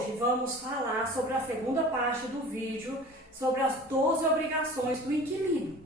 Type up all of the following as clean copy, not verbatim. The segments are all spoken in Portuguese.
Hoje vamos falar sobre a segunda parte do vídeo sobre as 12 obrigações do inquilino.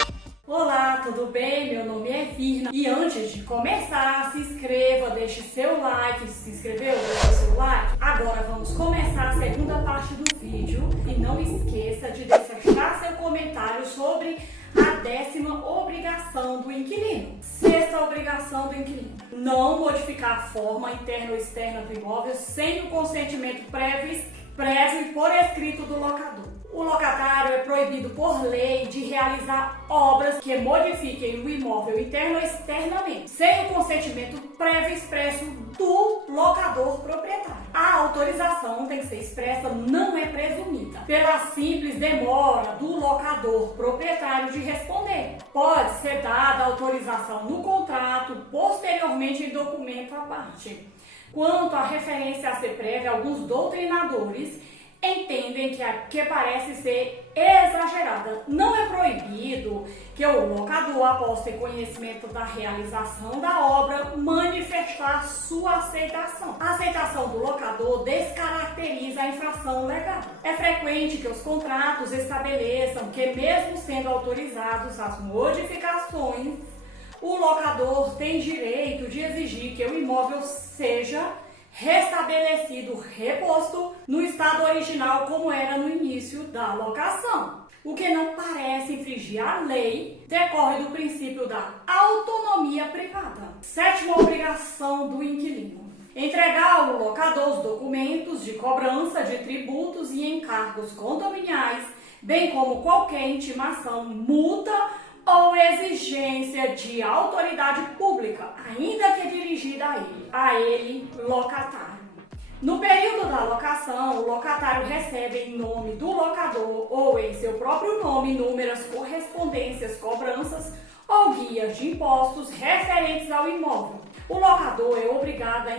Olá, tudo bem? Meu nome é Virna e antes de começar, se inscreva, deixe seu like. Se inscreveu? Deixe seu like. Agora vamos começar a segunda parte do vídeo e não esqueça de deixar seu comentário sobre a 10ª obrigação do inquilino. 6ª obrigação do inquilino: não modificar a forma interna ou externa do imóvel sem o consentimento prévio e por escrito do locador. O locatário é proibido por lei de realizar obras que modifiquem o imóvel interno ou externamente, sem o consentimento prévio expresso do locador proprietário. A autorização tem que ser expressa, não é presumida, pela simples demora do locador proprietário de responder. Pode ser dada autorização no contrato, posteriormente em documento à parte. Quanto à referência a ser prévia, alguns doutrinadores entendem que parece ser exagerada. Não é proibido que o locador, após ter conhecimento da realização da obra, manifestar sua aceitação. A aceitação do locador descaracteriza a infração legal. É frequente que os contratos estabeleçam que, mesmo sendo autorizados as modificações, o locador tem direito de exigir que o imóvel seja restabelecido, reposto no estado original como era no início da locação. O que não parece infringir a lei decorre do princípio da autonomia privada. 7ª obrigação do inquilino: entregar ao locador os documentos de cobrança de tributos e encargos condominiais, bem como qualquer intimação, multa ou exigência de autoridade pública, ainda que dirigida a ele, locatário. No período da locação, o locatário recebe em nome do locador ou em seu próprio nome inúmeras correspondências, cobranças ou guias de impostos referentes ao imóvel. O locador é obrigado a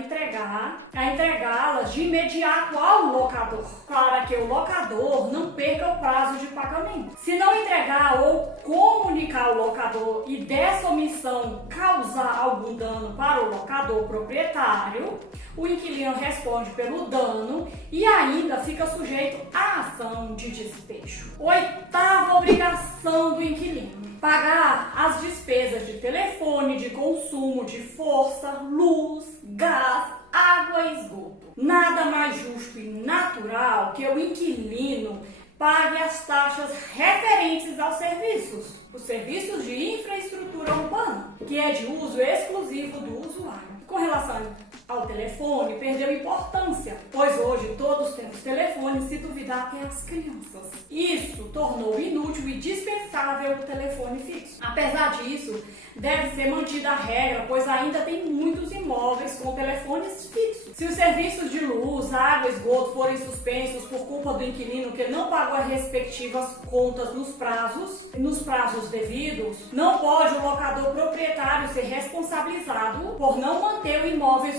entregá-las de imediato ao locador, para que o locador não perca o prazo de pagamento. Se não entregar ou comunicar ao locador e dessa omissão causar algum dano para o locador proprietário, o inquilino responde pelo dano e ainda fica sujeito à ação de despejo. 8ª obrigação do inquilino: pagar as despesas de telefone, de consumo, de força, luz, gás, água e esgoto. Nada mais justo e natural que o inquilino pague as taxas referentes aos serviços, os serviços de infraestrutura urbana, que é de uso exclusivo do usuário. Com relação ao telefone, perdeu importância, pois hoje todos temos telefones, se duvidar até as crianças. Isso tornou inútil e dispensável o telefone fixo. Apesar disso, deve ser mantida a regra, pois ainda tem muitos imóveis com telefones fixos. Se os serviços de luz, água e esgoto forem suspensos por culpa do inquilino que não pagou as respectivas contas nos prazos devidos, não pode o locador proprietário ser responsabilizado por não manter o imóvel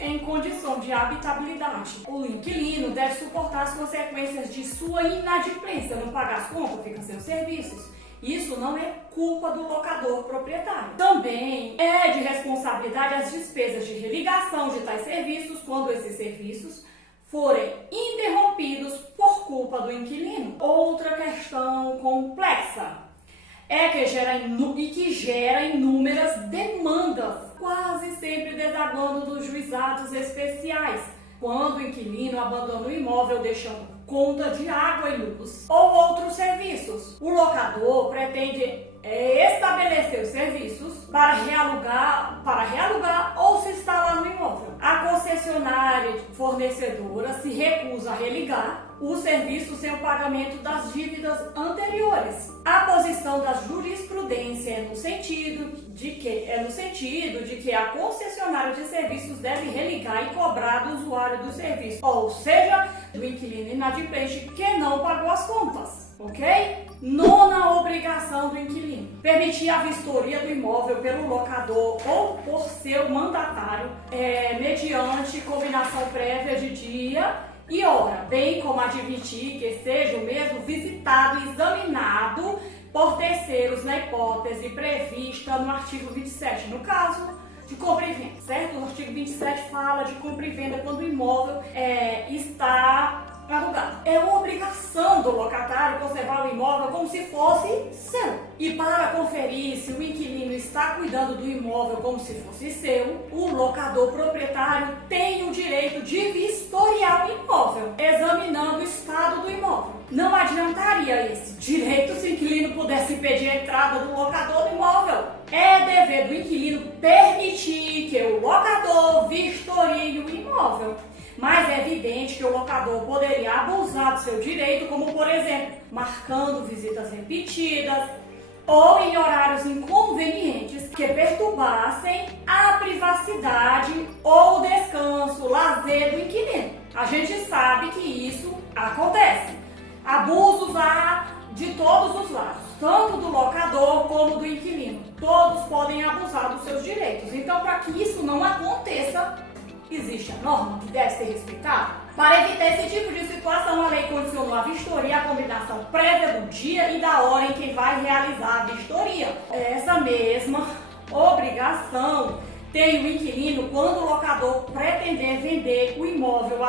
em condição de habitabilidade. O inquilino deve suportar as consequências de sua inadimplência, não pagar as contas, fica sem os serviços. Isso não é culpa do locador proprietário. Também é de responsabilidade as despesas de religação de tais serviços quando esses serviços forem interrompidos por culpa do inquilino. Outra questão complexa é que gera inúmeras demandas, quase sempre desabando dos juizados especiais, quando o inquilino abandona o imóvel deixando conta de água e luz ou outros serviços. O locador pretende estabelecer os serviços para realugar ou se instalar no imóvel. A concessionária fornecedora se recusa a religar o serviço sem o pagamento das dívidas anteriores. A posição da jurisprudência é no sentido de que a concessionária de serviços deve religar e cobrar do usuário do serviço, ou seja, do inquilino inadimplente que não pagou as contas. Ok? 9ª obrigação do inquilino: permitir a vistoria do imóvel pelo locador ou por seu mandatário, mediante combinação prévia de dia e hora, bem como admitir que seja o mesmo visitado e examinado por terceiros na hipótese prevista no artigo 27, no caso de compra e venda, certo? O artigo 27 fala de compra e venda quando o imóvel está obrigando o locatário a conservar o imóvel como se fosse seu. E para conferir se o inquilino está cuidando do imóvel como se fosse seu, o locador proprietário tem o direito de vistoriar o imóvel, examinando o estado do imóvel. Não adiantaria esse direito se o inquilino pudesse pedir a entrada do locador do imóvel. É dever do inquilino permitir que o locador vistorie o imóvel. Mas é evidente que o locador poderia abusar do seu direito, como por exemplo, marcando visitas repetidas ou em horários inconvenientes que perturbassem a privacidade ou o descanso, o lazer do inquilino. A gente sabe que isso acontece. Abusos há de todos os lados, tanto do locador como do inquilino. Todos podem abusar dos seus direitos. Então, para que isso não aconteça, existe a norma que deve ser respeitada. Para evitar esse tipo de situação, a lei condicionou a vistoria à combinação prévia do dia e da hora em que vai realizar a vistoria. Essa mesma obrigação tem o inquilino quando o locador pretender vender o imóvel.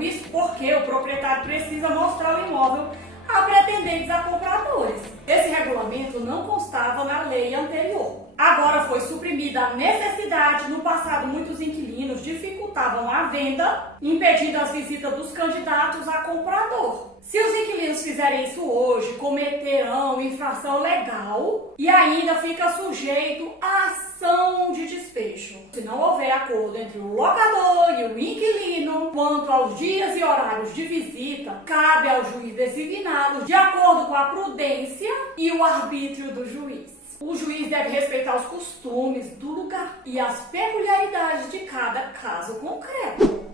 Isso porque o proprietário precisa mostrar o imóvel a pretendentes a compradores. Esse regulamento não constava na lei anterior. Agora foi suprimida a necessidade. No passado, muitos inquilinos dificultavam a venda, impedindo as visitas dos candidatos a comprador. Se os inquilinos fizerem isso hoje, cometerão infração legal e ainda fica sujeito à ação de despejo. Se não houver acordo entre o locador e o inquilino quanto aos dias e horários de visita, cabe ao juiz designá-los de acordo com a prudência e o arbítrio do juiz. O juiz deve respeitar os costumes do lugar e as peculiaridades de cada caso concreto.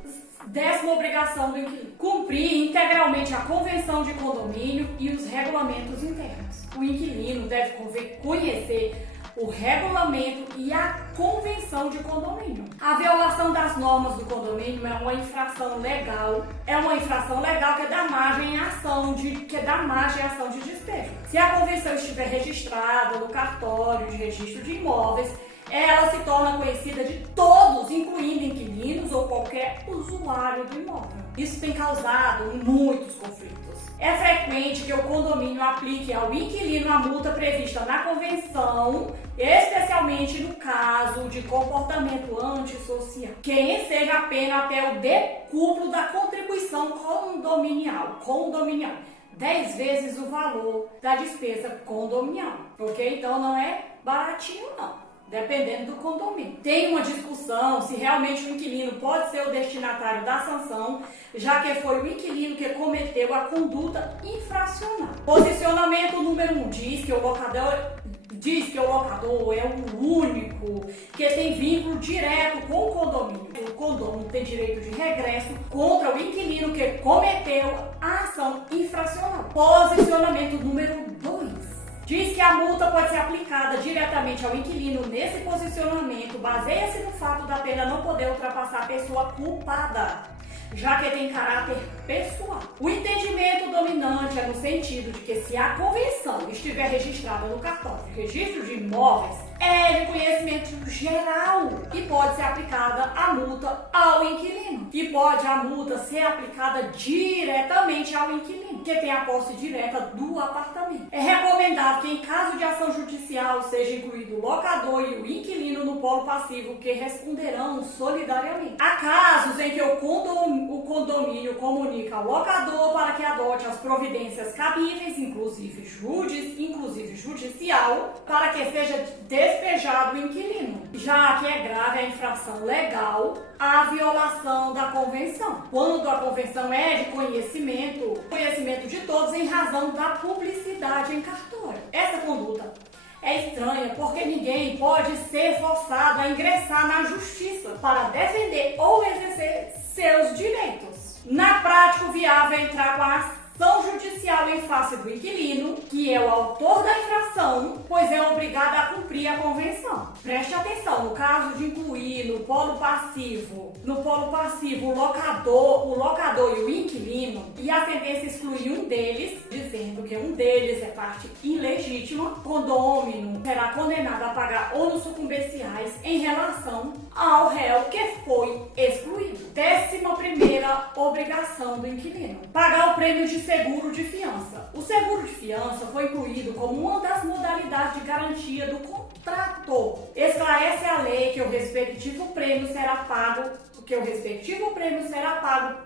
10ª obrigação do inquilino: cumprir integralmente a convenção de condomínio e os regulamentos internos. O inquilino deve conhecer o regulamento e a convenção de condomínio. A violação das normas do condomínio é uma infração legal. É uma infração legal que dá margem à ação de despejo. Se a convenção estiver registrada no cartório de registro de imóveis, ela se torna conhecida de todos, incluindo inquilinos ou qualquer usuário do imóvel. Isso tem causado muitos conflitos. É frequente que o condomínio aplique ao inquilino a multa prevista na convenção, especialmente no caso de comportamento antissocial, que enseja a pena até o decúplo da contribuição condominial. 10 vezes o valor da despesa condominial, ok? Então não é baratinho não, dependendo do condomínio. Tem uma discussão se realmente o inquilino pode ser o destinatário da sanção, já que foi o inquilino que cometeu a conduta infracional. Posicionamento número 1 diz que o locador é o único que tem vínculo direto com o condomínio. O condomínio tem direito de regresso contra o inquilino que cometeu a ação infracional. Posicionamento número 2 diz que a multa pode ser aplicada diretamente ao inquilino. Nesse posicionamento, baseia-se no fato da pena não poder ultrapassar a pessoa culpada, já que tem caráter pessoal. O entendimento dominante é no sentido de que se a convenção estiver registrada no cartório de registro de imóveis, é de conhecimento geral e pode ser aplicada a multa ao inquilino. E pode a multa ser aplicada diretamente ao inquilino, que tem a posse direta do apartamento. É recomendável que em caso de ação judicial seja incluído o locador e o inquilino no polo passivo, que responderão solidariamente. Há casos em que o condomínio comunica ao locador para que adote as providências cabíveis, inclusive judicial, para que seja despejado o inquilino, já que é grave a infração legal a violação da convenção, quando a convenção é de conhecimento de todos em razão da publicidade em cartório. Essa conduta é estranha porque ninguém pode ser forçado a ingressar na justiça para defender ou exercer seus direitos. Na prática, o viável é entrar com a ação judicial em face do inquilino, que é o autor da infração, pois é obrigado a cumprir a convenção. Preste atenção, no caso de incluir no polo passivo o locador e o inquilino, e a sentença excluir um deles, dizendo que um deles é parte ilegítima, o condômino será condenado a pagar ônus sucumbenciais em relação ao réu que foi excluído. 11ª obrigação do inquilino: pagar o prêmio de seguro de fiança. O seguro de fiança foi incluído como uma das modalidades de garantia do contrator. Esclarece a lei que o respectivo prêmio será pago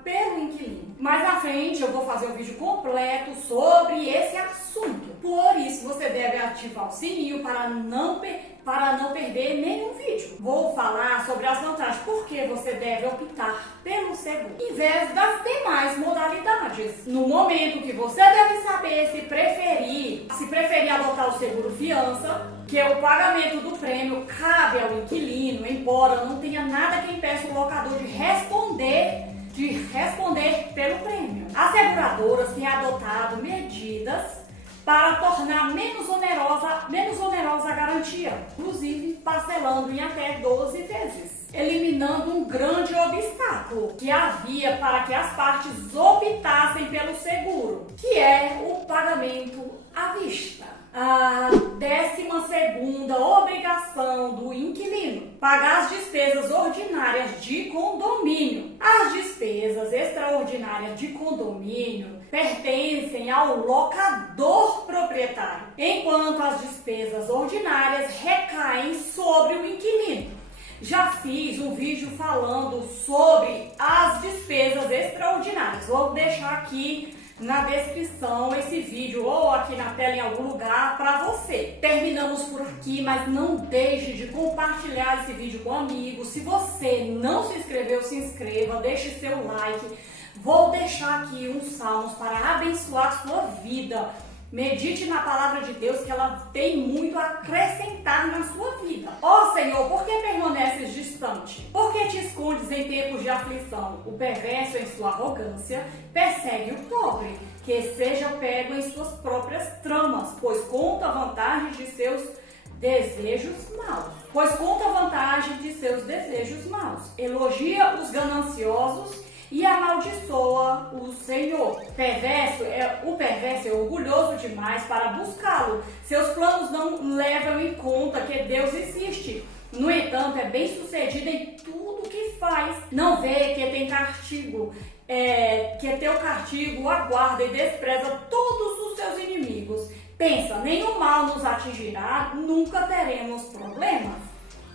pelo inquilino. Mais à frente eu vou fazer um vídeo completo sobre esse assunto. Por isso você deve ativar o sininho para não perder nenhum vídeo. Vou falar sobre as vantagens, porque você deve optar pelo seguro em vez das demais modalidades. No momento que você deve saber se preferir adotar o seguro fiança, que o pagamento do prêmio cabe ao inquilino, embora não tenha nada que impeça o locador de responder pelo prêmio. As seguradoras têm adotado medidas para tornar menos onerosa a garantia, inclusive parcelando em até 12 vezes, eliminando um grande obstáculo que havia para que as partes optassem pelo seguro, que é o pagamento à vista. A 12ª obrigação do inquilino: pagar as despesas ordinárias de condomínio. As despesas extraordinárias de condomínio pertencem ao locador proprietário, enquanto as despesas ordinárias recaem sobre o inquilino. Já fiz um vídeo falando sobre as despesas extraordinárias. Vou deixar aqui na descrição esse vídeo ou aqui na tela em algum lugar para você. Terminamos por aqui, mas não deixe de compartilhar esse vídeo com amigos. Se você não se inscreveu, se inscreva, deixe seu like. Vou deixar aqui uns salmos para abençoar a sua vida. Medite na palavra de Deus, que ela tem muito a acrescentar na sua vida. Ó Senhor, por que permaneces distante? Por que te escondes em tempos de aflição? O perverso, em sua arrogância, persegue o pobre, que seja pego em suas próprias tramas, pois conta vantagem de seus desejos maus. Elogia os gananciosos e amaldiçoa o Senhor. O perverso é orgulhoso demais para buscá-lo. Seus planos não levam em conta que Deus existe. No entanto, é bem sucedido em tudo que faz. Não vê que tem castigo, que teu castigo aguarda e despreza todos os seus inimigos. Pensa, nenhum mal nos atingirá, nunca teremos problemas.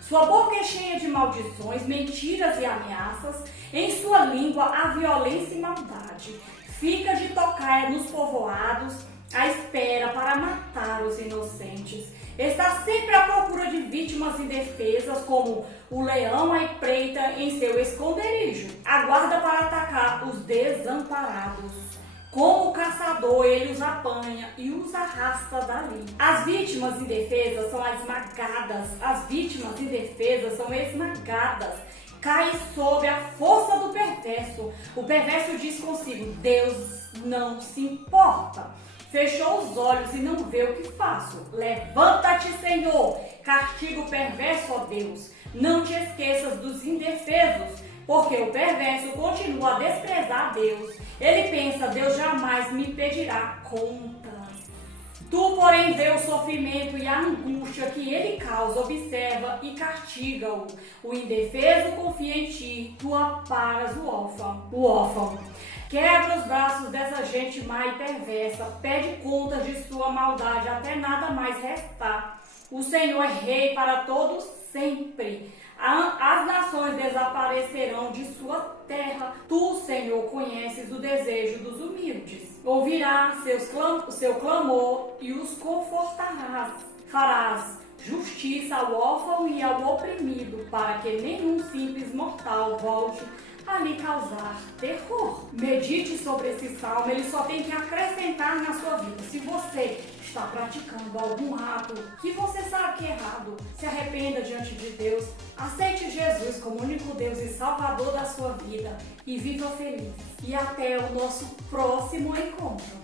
Sua boca é cheia de maldições, mentiras e ameaças. Em sua língua há violência e maldade. Fica de tocaia nos povoados, à espera para matar os inocentes. Está sempre à procura de vítimas indefesas, como o leão à espreita em seu esconderijo. Aguarda para atacar os desamparados. Como o caçador, ele os apanha e os arrasta dali. As vítimas indefesas são esmagadas. Cai sob a força do perverso. O perverso diz consigo: Deus não se importa. Fechou os olhos e não vê o que faço. Levanta-te, Senhor. Castiga o perverso, ó Deus. Não te esqueças dos indefesos, porque o perverso continua a desprezar Deus. Ele pensa: Deus jamais me pedirá contas. Tu, porém, vê o sofrimento e a angústia que ele causa, observa e castiga-o. O indefeso confia em ti, tu aparas o órfão. Quebra os braços dessa gente má e perversa, pede contas de sua maldade até nada mais restar. O Senhor é rei para todos sempre. As nações desaparecerão de sua terra. Tu, Senhor, conheces o desejo dos humildes. Ouvirás seu clamor e os confortarás. Farás justiça ao órfão e ao oprimido, para que nenhum simples mortal volte a lhe causar terror. Medite sobre esse salmo, ele só tem que acrescentar na sua vida. Se você está praticando algum ato que você sabe que é errado, se arrependa diante de Deus, aceite Jesus como único Deus e Salvador da sua vida e viva feliz. E até o nosso próximo encontro.